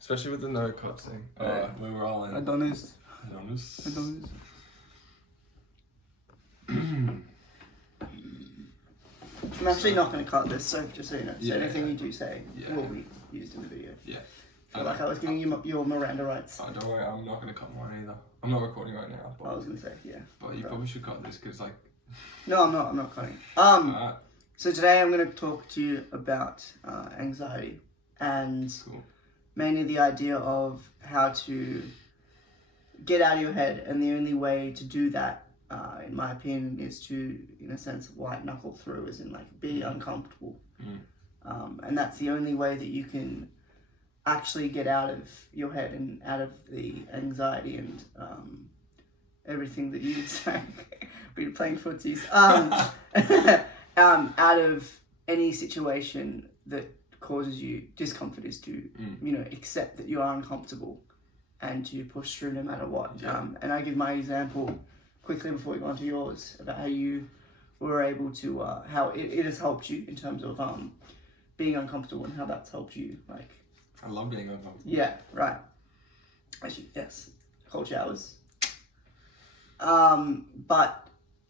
Especially with the no cut thing. We were all in. Adonis. Adonis. I'm actually not going to cut this, so just so you know. So Yeah, anything you do say Yeah. will be used in the video. Yeah. I feel like I was giving you your Miranda rights. Oh, don't worry, I'm not going to cut mine either. I'm not recording right now. I was going to say, yeah. But you probably should cut this because, like. No, I'm not cutting. So today I'm going to talk to you about anxiety and Cool. mainly the idea of how to get out of your head, and the only way to do that, in my opinion, is to, in a sense, white knuckle through, as in like be uncomfortable. And that's the only way that you can actually get out of your head and out of the anxiety and everything that you say. We're playing footsies. Out of any situation that causes you discomfort is to, accept that you are uncomfortable and to push through no matter what. Yeah. And I give my example quickly before we go on to yours about how you were able to, how it has helped you in terms of being uncomfortable and how that's helped you. Like, I love being uncomfortable. yeah, right. Actually, yes, cold showers. But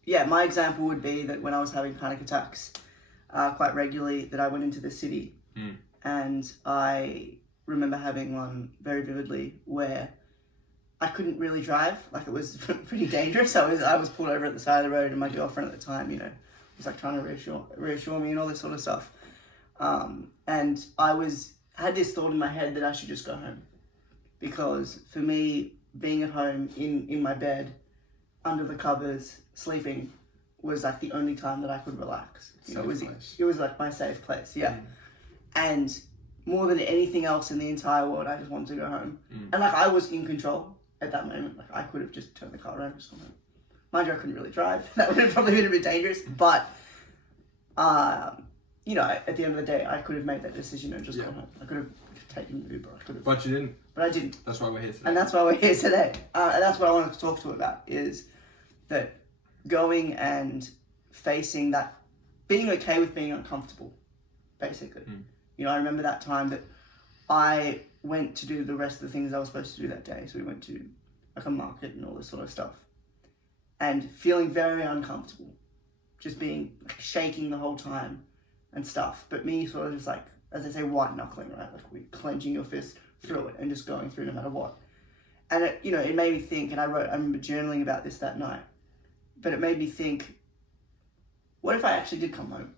yeah, my example would be that when I was having panic attacks quite regularly, that I went into the city, and I remember having one very vividly where I couldn't really drive. Like, it was pretty dangerous. I was pulled over at the side of the road, and my girlfriend at the time, was like trying to reassure me and all this sort of stuff. And I had this thought in my head that I should just go home, because for me, being at home in my bed, under the covers, sleeping, was like the only time that I could relax. It was like my safe place. Yeah. And more than anything else in the entire world, I just wanted to go home. And like, I was in control at that moment. Like, I could have just turned the car around and just gone home. Mind you, I couldn't really drive. That would have probably been a bit dangerous. But, at the end of the day, I could have made that decision and just gone home. I could have taken an Uber. But you didn't. But I didn't. That's why we're here today. And that's why we're here today. And that's what I wanted to talk to you about, is that going and facing that, being okay with being uncomfortable, basically. I remember that time that I went to do the rest of the things I was supposed to do that day. So we went to like a market and all this sort of stuff. And feeling very uncomfortable. Just being shaking the whole time and stuff. But me sort of just like, as I say, white knuckling, right? Like, we're clenching your fist through it and just going through no matter what. And it, it made me think, and I remember journaling about this that night, but it made me think, what if I actually did come home?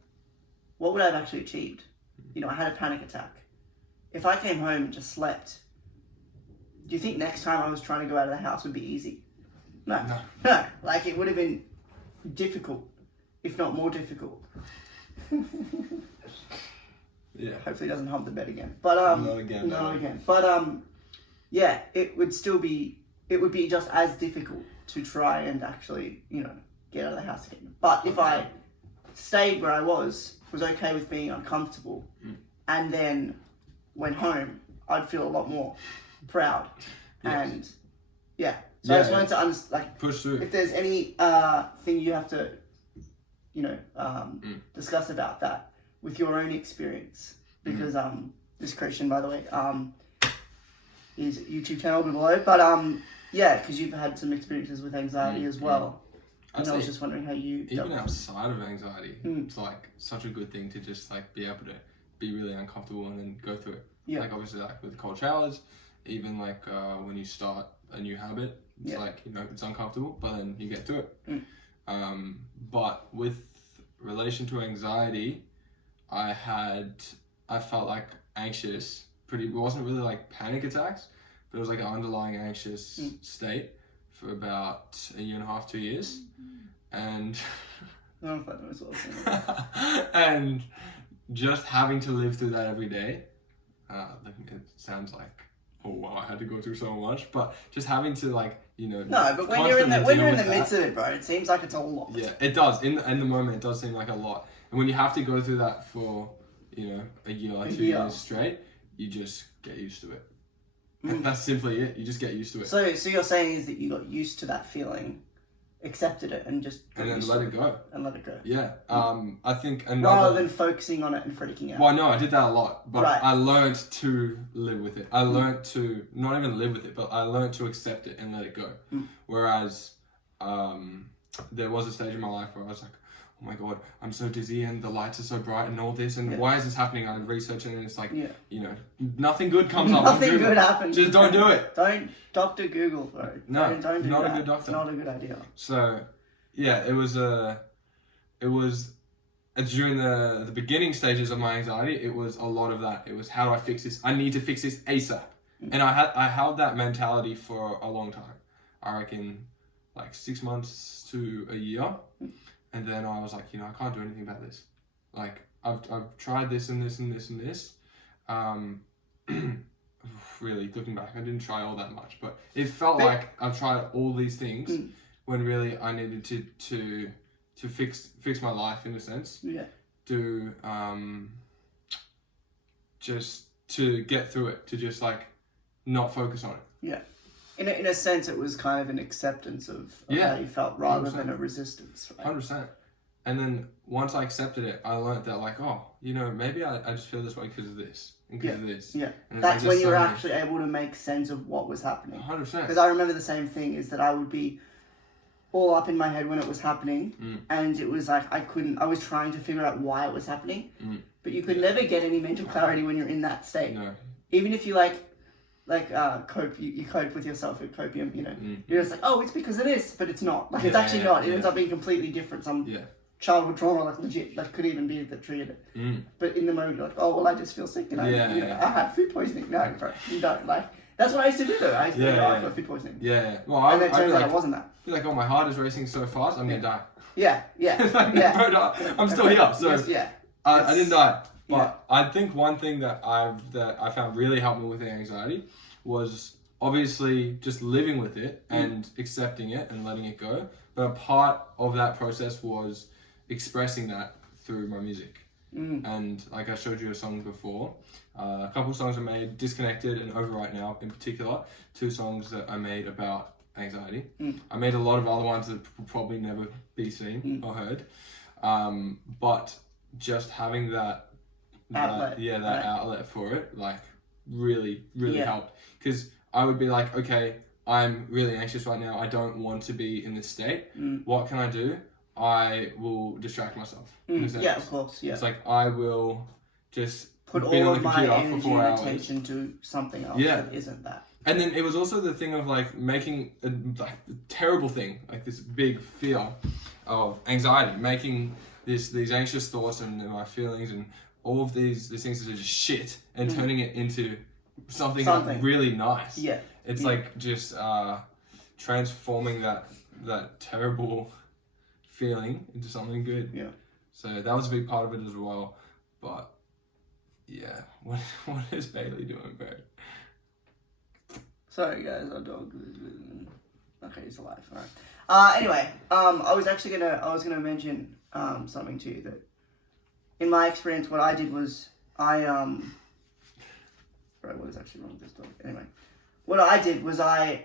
What would I have actually achieved? I had a panic attack. If I came home and just slept, do you think next time I was trying to go out of the house would be easy? No. Like, it would have been difficult, if not more difficult. Yeah. Hopefully it doesn't hump the bed again. But Not again. not again. But yeah, it would be just as difficult to try and actually, get out of the house again. But if I stayed where I was okay with being uncomfortable, and then went home, I'd feel a lot more proud. Yes. And yeah. So I just wanted to push through. If there's any thing you have to, discuss about that with your own experience, because this Christian, by the way, his YouTube channel below, but because you've had some experiences with anxiety as well. And I was just wondering how you even outside of anxiety, it's like such a good thing to just like be able to be really uncomfortable and then go through it. Yeah. Like, obviously, like with cold showers, even like when you start a new habit, it's like, it's uncomfortable, but then you get through it. But with relation to anxiety, I felt like anxious. It wasn't really like panic attacks, but it was like an underlying anxious state for about 1.5 years, 2 years. And and just having to live through that every day, it sounds like, oh wow, I had to go through so much, but just having to No, but when you're in the midst of it, bro, it seems like it's a lot. Yeah, it does. In the moment, it does seem like a lot. And when you have to go through that for, a year or 2 years straight, you just get used to it. That's simply it. You just get used to it. So you're saying is that you got used to that feeling, accepted it and just and then let it go. And let it go. Yeah. I think rather than focusing on it and freaking out. Well, no, I did that a lot, but Right. I learned to live with it. I learned to not even live with it, but I learned to accept it and let it go. Whereas there was a stage in my life where I was like, oh my God, I'm so dizzy and the lights are so bright and all this, and why is this happening? I'm researching and it's like, you know, nothing good comes up. Nothing good happens. Just don't do it. Don't Dr. Google, bro. No, don't do not that. a good doctor. It's not a good idea. So, yeah, it was during the beginning stages of my anxiety, it was a lot of that. It was, how do I fix this? I need to fix this ASAP. And I held that mentality for a long time. I reckon like 6 months to a year. And then I was like, you know, I can't do anything about this. Like, I've tried this and this and this and this. Really, looking back, I didn't try all that much, but it felt like I've tried all these things when really I needed to fix my life in a sense. Yeah. To just to get through it, to just like not focus on it. Yeah. In a sense, it was kind of an acceptance of how you felt rather 100%. Than a resistance. Right? 100%. And then once I accepted it, I learned that like, oh, you know, maybe I just feel this way because of this and because of this. Yeah. And that's when you were actually able to make sense of what was happening. 100%. Because I remember the same thing is that I would be all up in my head when it was happening, and it was like I was trying to figure out why it was happening, but you could never get any mental clarity when you're in that state. No. Even if you cope, you cope with yourself with copium, you know. You're just like, oh, it's because of this, but it's not. Like, it's actually not. It ends up being completely different. Some childhood trauma, like legit, like could even be that triggered it. But in the moment, you're like, oh, well, I just feel sick, and I had food poisoning. No, bro, you don't. Like, that's what I used to do though. I used to go, I got food poisoning. Yeah. Well, and then it turns out it wasn't that. Be like, oh, my heart is racing so fast, I'm gonna die. Yeah. Bro, I'm still here, so I didn't die. But Yeah. I think one thing that I found really helped me with the anxiety was obviously just living with it and accepting it and letting it go. But a part of that process was expressing that through my music. And like I showed you a song before, a couple songs I made, Disconnected and Over Right Now in particular, 2 songs that I made about anxiety. I made a lot of other ones that will probably never be seen or heard. But just having that outlet, outlet for it, like really helped. Because I would be like, okay, I'm really anxious right now. I don't want to be in this state. What can I do? I will distract myself. Yeah, of course. Yeah. It's like I will just put be all on of the my computer energy for 4 and hours. attention to something else that isn't that. And then it was also the thing of like making a terrible thing, like this big fear of anxiety, making these anxious thoughts and my feelings and all of these things that are just shit and turning it into something. Like really nice. Yeah. It's like just transforming that terrible feeling into something good. Yeah. So that was a big part of it as well. But yeah, what is Bailey doing, bro? Sorry guys, our dog. Okay, he's alive. Alright. Anyway, I was gonna mention something to you that, in my experience, what I did was bro, what is actually wrong with this dog? Anyway, what I did was I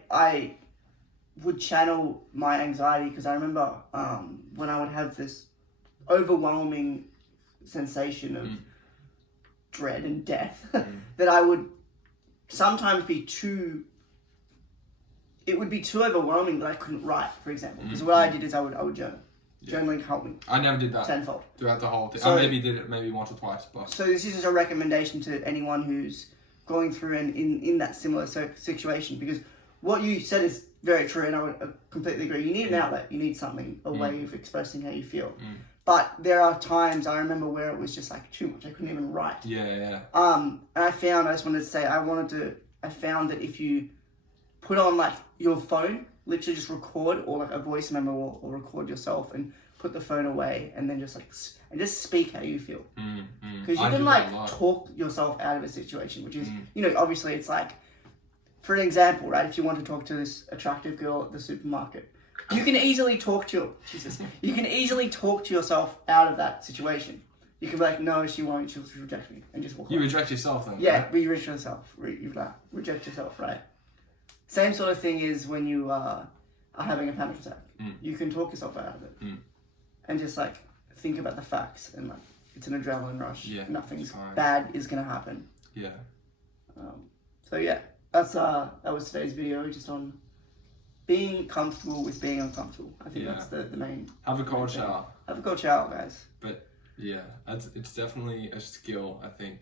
would channel my anxiety, because I remember when I would have this overwhelming sensation of dread and death that I would sometimes it would be too overwhelming that I couldn't write, for example. Because what I did is I would journal. Journaling helped me. I never did that. Tenfold. Throughout the whole thing. So, I maybe did it once or twice. But so this is just a recommendation to anyone who's going through and in that similar situation, because what you said is very true, and I would completely agree. You need an outlet. You need something, a way of expressing how you feel. But there are times, I remember, where it was just like too much. I couldn't even write. Yeah. And I just wanted to say, I found that if you put on like your phone, literally just record, or like a voice memo, or record yourself and put the phone away, and then just speak how you feel. Because you can like talk yourself out of a situation, which is, you know, obviously it's like, for an example, right? If you want to talk to this attractive girl at the supermarket, you can easily talk to yourself out of that situation. You can be like, no, she won't. She'll reject me, and just walk away. You reject yourself then. Yeah, right? you reject yourself. Reject yourself, right? Same sort of thing is when you are having a panic attack. you can talk yourself out of it. And just like think about the facts and like it's an adrenaline rush. Yeah, Nothing's bad is gonna happen. Yeah. So yeah, that was today's video, just on being comfortable with being uncomfortable. I think that's the main. Have a cold shower. Have a cold shower, guys. But yeah, it's definitely a skill. I think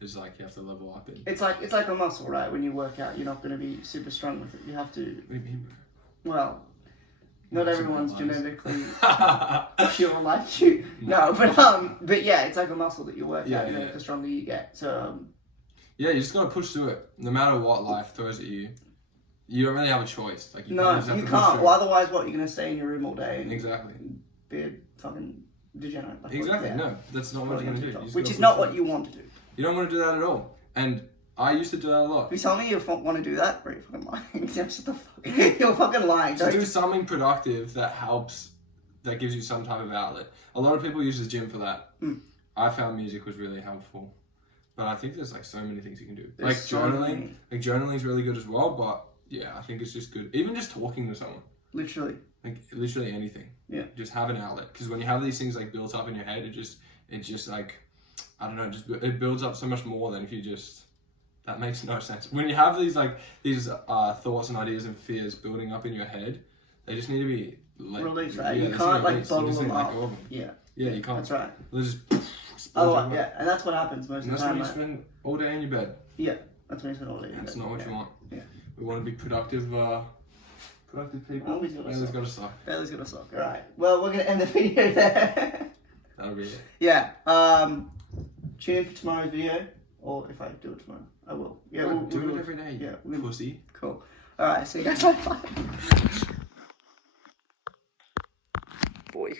is like you have to level up in. It's like a muscle, right? When you work out, you're not going to be super strong with it. You have to. Well, not everyone's genetically pure like you. No, but yeah, it's like a muscle that you work out. The stronger you get. So. Yeah, you just gotta push through it. No matter what life throws at you, you don't really have a choice. Like you can't. Well, otherwise, what, you're gonna stay in your room all day? And exactly. Be a fucking degenerate. Like, exactly. No, that's not what you're gonna do. Which is not what you want to do. You don't want to do that at all. And I used to do that a lot. If you tell me you want to do that, bro, you're fucking lying. You're fucking lying. Just do something productive that helps, that gives you some type of outlet. A lot of people use the gym for that. I found music was really helpful. But I think there's like so many things you can do. There's like journaling. Like journaling is really good as well, but yeah, I think it's just good. Even just talking to someone. Literally. Like literally anything. Yeah. Just have an outlet. Because when you have these things like built up in your head, it just like, I don't know, it builds up so much more than if you just, that makes no sense. When you have these thoughts and ideas and fears building up in your head, they just need to be like, released, right? You can't like bottle them up. Yeah. Yeah, you can't. That's right. They'll just otherwise, yeah, and that's what happens most of the time. That's when you spend all day in your bed. Yeah, that's when you spend all day in your bed. That's not what you want. Yeah. We want to be productive people. Bailey's got a sock. Bailey's got a sock. All right. Well, we're gonna end the video there. That'll be it. Yeah. Tune in for tomorrow's video, or if I do it tomorrow, I will. Yeah, we'll do it every day. Yeah, pussy. Cool. All right. See you guys later. Boy.